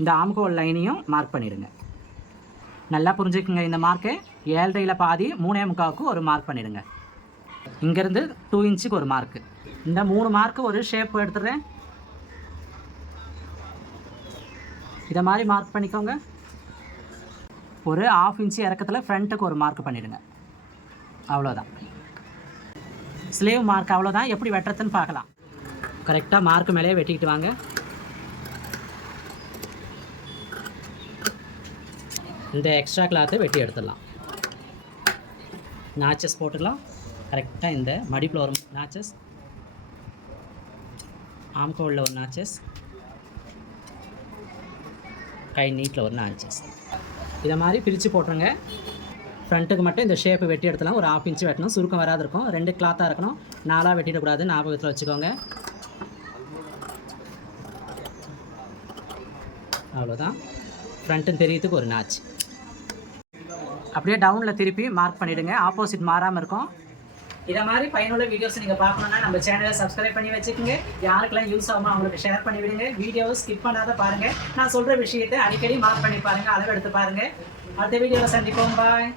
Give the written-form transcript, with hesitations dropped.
இந்த ஆம்கோல் லைனையும் மார்க் பண்ணிடுங்க. நல்லா புரிஞ்சுக்குங்க. இந்த மார்க்கு 7.5 பாதி 3.25க்கு ஒரு மார்க் பண்ணிடுங்க. இங்கேருந்து 2 இன்ச்சுக்கு ஒரு மார்க்கு. இந்த 3 மார்க்கு ஒரு ஷேப் எடுத்துடுறேன். இதை மாதிரி மார்க் பண்ணிக்கோங்க. ஒரு 1/2 இன்ச்சு இறக்கத்தில் ஃப்ரண்ட்டுக்கு ஒரு மார்க் பண்ணிவிடுங்க. அவ்வளோதான். ஸ்லீவ் மார்க் அவ்வளோதான். எப்படி வெட்டுறதுன்னு பார்க்கலாம். கரெக்டாக மார்க்கு மேலேயே வெட்டிக்கிட்டு வாங்க. இந்த எக்ஸ்ட்ரா கிளாத்தை வெட்டி எடுத்துடலாம். நாச்சஸ் போட்டுக்கலாம். கரெக்டாக இந்த மடிப்பில் ஒரு நாச்சஸ், ஆம்கோலில் ஒரு நாச்சஸ், கை நீட்டில் ஒரு நாச்சஸ். இதை மாதிரி பிரித்து போட்டுருங்க. ஃப்ரண்ட்டுக்கு மட்டும் இந்த ஷேப்பு வெட்டி எடுத்துலாம். ஒரு 1/2 இன்ச்சு வெட்டணும். சுருக்கம் வராது இருக்கும். 2 கிளாத்தாக இருக்கணும். 4ஆக வெட்டிடக்கூடாது. ஞாபகத்தில் வச்சுக்கோங்க. அவ்வளோதான். ஃப்ரண்ட்டுன்னு தெரியறதுக்கு ஒரு நாச்சு. அப்படியே டவுனில் திருப்பி மார்க் பண்ணிவிடுங்க. ஆப்போசிட் மாறாமல் இருக்கும். இதை மாதிரி பயனுள்ள வீடியோஸ் நீங்கள் பார்க்கணுன்னா நம்ம சேனலை சப்ஸ்கிரைப் பண்ணி வச்சுக்கோங்க. யாருக்கெல்லாம் யூஸ் ஆகுமோ அவங்களுக்கு ஷேர் பண்ணி விடுங்க. வீடியோவை ஸ்கிப் பண்ணாத பாருங்கள். நான் சொல்கிற விஷயத்தை அடிக்கடி மார்க் பண்ணி பாருங்கள். அளவு எடுத்து பாருங்கள். அடுத்த வீடியோவில் சந்திப்போம். பாய்.